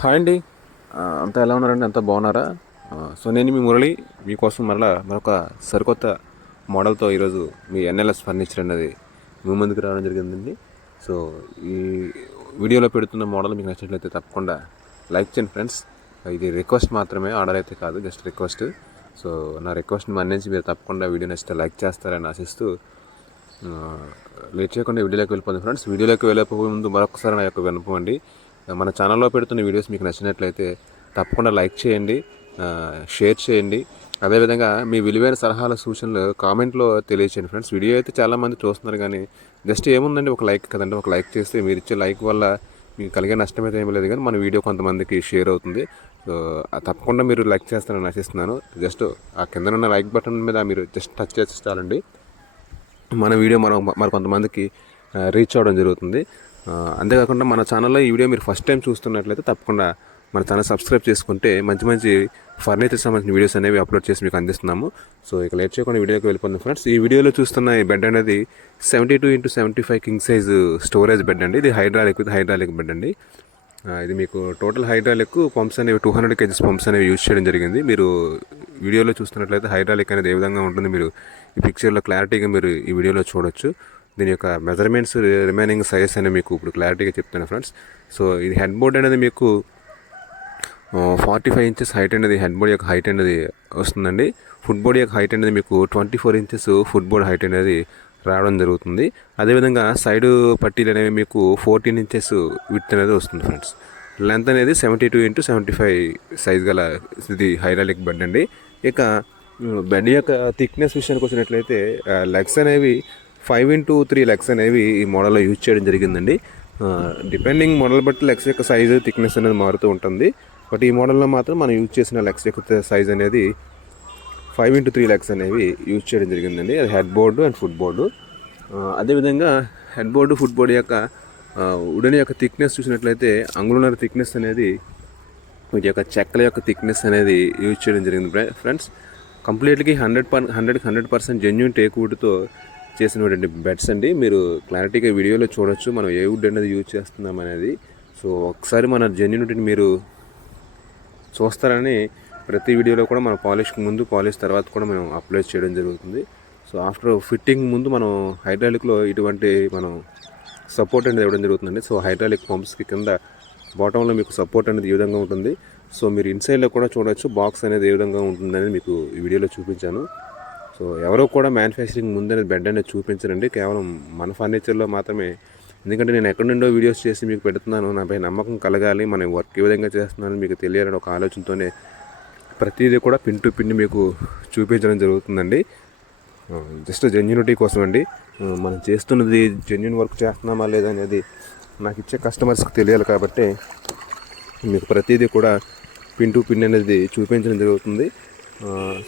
Hi అండి. అంతా ఎలా ఉన్నారండి? అంతా బాగున్నారా? సో నేను మీ మురళి. మీకోసం మరలా మరొక సరికొత్త మోడల్తో ఈరోజు మీ ఎన్ఎల్ఎస్ ఫర్నిచర్ అనేది మీ ముందుకు రావడం జరిగిందండి. సో ఈ వీడియోలో పెడుతున్న మోడల్ మీకు నచ్చినట్లయితే తప్పకుండా లైక్ చేయండి ఫ్రెండ్స్. ఇది రిక్వెస్ట్ మాత్రమే ఆర్డర్ అయితే కాదు జస్ట్ రిక్వెస్ట్. సో నా రిక్వెస్ట్ని మన్నించి మీరు తప్పకుండా వీడియో నచ్చితే లైక్ చేస్తారని ఆశిస్తూ లేట్ చేయకుండా వీడియోలోకి వెళ్ళిపోతుంది ఫ్రెండ్స్. వీడియోలోకి వెళ్ళే ముందు మరొకసారి నా యొక్క వినపండి మన ఛానల్లో పెడుతున్న వీడియోస్ మీకు నచ్చినట్లయితే తప్పకుండా లైక్ చేయండి షేర్ చేయండి. అదేవిధంగా మీ విలువైన సలహాల సూచనలు కామెంట్లో తెలియచేయండి ఫ్రెండ్స్ వీడియో అయితే చాలామంది చూస్తున్నారు కానీ జస్ట్ ఏముందండి? ఒక లైక్ కదండి. ఒక లైక్ చేస్తే మీరు ఇచ్చే లైక్ వల్ల మీకు కలిగే నష్టం అయితే ఏమీ లేదు. కానీ మన వీడియో కొంతమందికి షేర్ అవుతుంది. సో తప్పకుండా మీరు లైక్ చేస్తారని ఆశిస్తున్నాను. జస్ట్ ఆ కింద ఉన్న లైక్ బటన్ మీద మీరు జస్ట్ టచ్ చేసి చాలండి. మన వీడియో మనం మరి కొంతమందికి రీచ్ అవ్వడం జరుగుతుంది. అంతేకాకుండా మన ఛానల్లో ఈ వీడియో మీరు ఫస్ట్ టైం చూస్తున్నట్లయితే తప్పకుండా మన ఛానల్ సబ్స్క్రైబ్ చేసుకుంటే మంచి మంచి ఫర్నిచర్ సంబంధించిన వీడియోస్ అనేవి అప్లోడ్ చేసి మీకు అందిస్తున్నాము. సో ఇక లేట్ చేయకుండా వీడియోకి వెళ్ళిపోతుంది ఫ్రెండ్స్ ఈ వీడియోలో చూస్తున్న ఈ బెడ్ అనేది seventy two into seventy five king size storage bed అండి. ఇది హైడ్రాలిక్ విత్ హైడ్రాలిక్ బెడ్ అండి. ఇది మీకు టోటల్ హైడ్రాలిక్ పంప్స్ అనేవి టూ హండ్రెడ్ కేజీస్ పంప్స్ అనేవి యూజ్ చేయడం జరిగింది. మీరు వీడియోలో చూస్తున్నట్లయితే హైడ్రాలిక్ అనేది ఏ విధంగా ఉంటుంది మీరు ఈ పిక్చర్లో క్లారిటీగా మీరు ఈ వీడియోలో చూడొచ్చు. దీని యొక్క మెజర్మెంట్స్ రిమైనింగ్ సైజ్ అనేది మీకు ఇప్పుడు క్లారిటీగా చెప్తాను ఫ్రెండ్స్ సో ఇది హెడ్ బోర్డ్ అనేది మీకు ఫార్టీ ఫైవ్ ఇంచెస్ హైట్ అనేది హెడ్ బోర్డ్ యొక్క హైట్ అనేది వస్తుందండి. ఫుట్ బోర్డ్ యొక్క హైట్ అనేది మీకు twenty four inches foot board height అనేది రావడం జరుగుతుంది. అదేవిధంగా సైడ్ పట్టీలు అనేవి మీకు ఫోర్టీన్ ఇంచెస్ విత్ అనేది వస్తుంది ఫ్రెండ్స్ లెంత్ అనేది seventy two into seventy five size గల ఇది హైరాలిక్ బెడ్ అండి. ఇక బెడ్ యొక్క థిక్నెస్ విషయానికి వచ్చినట్లయితే లెగ్స్ అనేవి ఫైవ్ ఇంటూ త్రీ లెగ్స్ అనేవి ఈ మోడల్లో యూజ్ చేయడం జరిగిందండి. డిపెండింగ్ మోడల్ బట్టి లెగ్స్ యొక్క సైజు థిక్నెస్ అనేది మారుతూ ఉంటుంది. బట్ ఈ మోడల్లో మాత్రం మనం యూజ్ చేసిన లెగ్స్ యొక్క సైజ్ అనేది ఫైవ్ ఇంటూ త్రీ ల్యాక్స్ అనేవి యూజ్ చేయడం జరిగిందండి. అది head board and foot board. అదేవిధంగా హెడ్ బోర్డు ఫుట్ బోర్డు యొక్క ఉడన్ యొక్క థిక్నెస్ చూసినట్లయితే అంగుళన్నర థిక్నెస్ అనేది వీటి యొక్క చెక్కల యొక్క థిక్నెస్ అనేది యూజ్ చేయడం జరిగింది friends. Completely hundred per hundred hundred percent genuine teak వుడ్తో చేసినటువంటి బెడ్స్ అండి. మీరు క్లారిటీగా వీడియోలో చూడొచ్చు మనం ఏ వుడ్ అనేది యూజ్ చేస్తున్నాం అనేది. సో ఒకసారి మన జెన్యునిటీని మీరు చూస్తారని ప్రతి వీడియోలో కూడా మన పాలిష్కి ముందు పాలిష్ తర్వాత కూడా మనం అప్లై చేయడం జరుగుతుంది. సో ఆఫ్టర్ ఫిట్టింగ్ ముందు మనం హైడ్రాలిక్లో ఇటువంటి మనం సపోర్ట్ అనేది ఇవ్వడం జరుగుతుందండి. సో హైడ్రాలిక్ పంప్స్కి కింద బాటంలో మీకు సపోర్ట్ అనేది ఈ విధంగా ఉంటుంది. సో మీరు ఇన్సైడ్లో కూడా చూడవచ్చు బాక్స్ అనేది ఏ విధంగా ఉంటుందని మీకు ఈ వీడియోలో చూపించాను. సో ఎవరో కూడా మ్యానుఫ్యాక్చరింగ్ ముందనే బెడ్ అనేది చూపించరండి. కేవలం మన ఫర్నిచర్లో మాత్రమే. ఎందుకంటే నేను ఎక్కడి నుండో వీడియోస్ చేసి మీకు పెడుతున్నాను. నాపై నమ్మకం కలగాలి. మన వర్క్ ఏ విధంగా చేస్తున్నాను మీకు తెలియాలని ఒక ఆలోచనతోనే ప్రతిదీ కూడా పిన్ టు పిన్ మీకు చూపించడం జరుగుతుందండి. జస్ట్ జెన్యునిటీ కోసం అండి. మనం చేస్తున్నది జెన్యున్ వర్క్ చేస్తున్నామా లేదా అనేది నాకు ఇచ్చే కస్టమర్స్కి తెలియాలి కాబట్టి మీకు ప్రతిదీ కూడా పిన్ టు పిన్ అనేది చూపించడం జరుగుతుంది.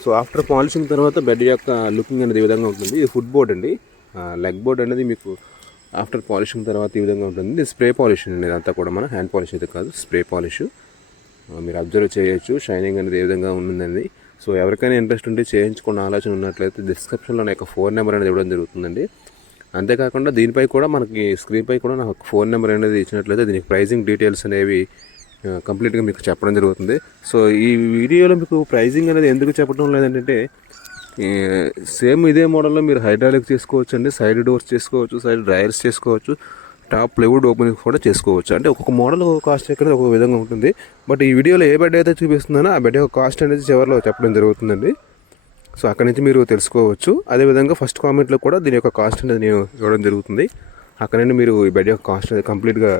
సో ఆఫ్టర్ పాలిషింగ్ తర్వాత బెడ్ యొక్క లుకింగ్ అనేది ఈ విధంగా ఉంటుంది. ఇది ఫుట్ బోర్డ్ అండి. లెగ్ బోర్డ్ అనేది మీకు ఆఫ్టర్ పాలిషింగ్ తర్వాత ఈ విధంగా ఉంటుంది. ఇది స్ప్రే పాలిష్ అండి. అంతా కూడా మన హ్యాండ్ పాలిష్ అయితే కాదు స్ప్రే పాలిష్ మీరు అబ్జర్వ్ చేయొచ్చు. షైనింగ్ అనేది ఏ విధంగా ఉంటుందండి సో ఎవరికైనా ఇంట్రెస్ట్ ఉంటే చేయించుకున్న ఆలోచన ఉన్నట్లయితే డిస్క్రిప్షన్లో నా యొక్క ఫోన్ నెంబర్ అనేది ఇవ్వడం జరుగుతుందండి. అంతేకాకుండా దీనిపై కూడా మనకి స్క్రీన్పై కూడా నాకు ఫోన్ నెంబర్ అనేది ఇచ్చినట్లయితే దీనికి ప్రైజింగ్ డీటెయిల్స్ అనేవి కంప్లీట్గా మీకు చెప్పడం జరుగుతుంది. సో ఈ వీడియోలో మీకు ప్రైజింగ్ అనేది ఎందుకు చెప్పడం లేదంటే సేమ్ ఇదే మోడల్లో మీరు హైడ్రాలిక్ చేసుకోవచ్చు అండి సైడ్ డోర్స్ చేసుకోవచ్చు సైడ్ డ్రైయర్స్ చేసుకోవచ్చు టాప్ ప్లైవుడ్ ఓపెనింగ్ కూడా చేసుకోవచ్చు. అంటే ఒక్కొక్క మోడల్ ఒక కాస్ట్ ఎక్కడ ఒక విధంగా ఉంటుంది. బట్ ఈ వీడియోలో ఏ బెడ్ అయితే చూపిస్తున్నానో ఆ బెడ్ యొక్క కాస్ట్ అనేది చివరిలో చెప్పడం జరుగుతుందండి. సో అక్కడి నుంచి మీరు తెలుసుకోవచ్చు. అదేవిధంగా ఫస్ట్ కామెంట్లో కూడా దీని యొక్క కాస్ట్ అనేది నేను ఇవ్వడం జరుగుతుంది. అక్కడ నుండి మీరు ఈ బెడ్ యొక్క కాస్ట్ అనేది కంప్లీట్గా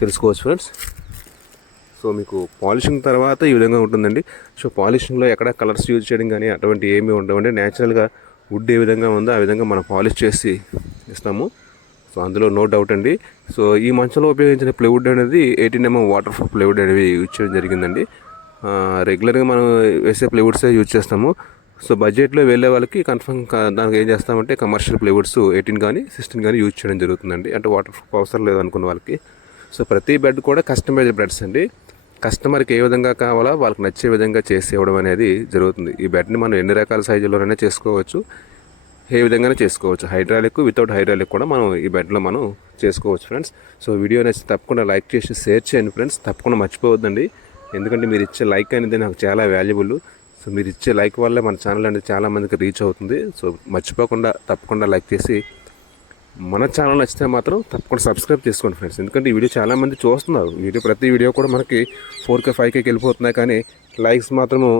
తెలుసుకోవచ్చు ఫ్రెండ్స్. సో మీకు పాలిషింగ్ తర్వాత ఈ విధంగా ఉంటుందండి. సో పాలిషింగ్లో ఎక్కడ కలర్స్ యూజ్ చేయడం కానీ అటువంటి ఏమీ ఉండవండి. న్యాచురల్గా వుడ్ ఏ విధంగా ఉందో ఆ విధంగా మనం పాలిష్ చేసి ఇస్తాము. సో అందులో నో డౌట్ అండి. సో ఈ మంచంలో ఉపయోగించిన ప్లైవుడ్ అనేది eighteen mm waterproof plywood అనేవి యూజ్ చేయడం జరిగిందండి. రెగ్యులర్గా మనం వేసే ప్లైవుడ్సే యూజ్ చేస్తాము. సో బడ్జెట్లో వెళ్ళే వాళ్ళకి కన్ఫర్మ్ దానికి ఏం చేస్తామంటే కమర్షియల్ ప్లైవుడ్స్ ఎయిటీన్ కానీ సిక్స్టీన్ కానీ యూజ్ చేయడం జరుగుతుందండి. అంటే వాటర్ ప్రూఫ్ అవసరం లేదు అనుకున్న వాళ్ళకి. సో ప్రతి బెడ్ కూడా కస్టమైజ్డ్ బెడ్స్ అండి. కస్టమర్కి ఏ విధంగా కావాలో వాళ్ళకి నచ్చే విధంగా చేసి ఇవ్వడం అనేది జరుగుతుంది. ఈ బెడ్ని మనం ఎన్ని రకాల సైజుల్లోనైనా చేసుకోవచ్చు. ఏ విధంగానే చేసుకోవచ్చు. హైడ్రాలిక్ వితౌట్ హైడ్రాలిక్ కూడా మనం ఈ బెడ్లో మనం చేసుకోవచ్చు ఫ్రెండ్స్ సో వీడియో నచ్చి తప్పకుండా లైక్ చేసి షేర్ చేయండి ఫ్రెండ్స్ తప్పకుండా మర్చిపోవద్దండి. ఎందుకంటే మీరు ఇచ్చే లైక్ అనేది నాకు చాలా వాల్యుబుల్ సో మీరు ఇచ్చే లైక్ వల్ల మన ఛానల్ అనేది చాలామందికి రీచ్ అవుతుంది. సో మర్చిపోకుండా తప్పకుండా లైక్ చేసి మన ఛానల్ నచ్చితే మాత్రం తప్పకుండా సబ్స్క్రైబ్ చేసుకోండి ఫ్రెండ్స్ ఎందుకంటే ఈ వీడియో చాలా మంది చూస్తున్నారు. వీడియో ప్రతి వీడియో కూడా మనకి ఫోర్ కే ఫైవ్ కేకి వెళ్ళిపోతున్నాయి కానీ లైక్స్ మాత్రము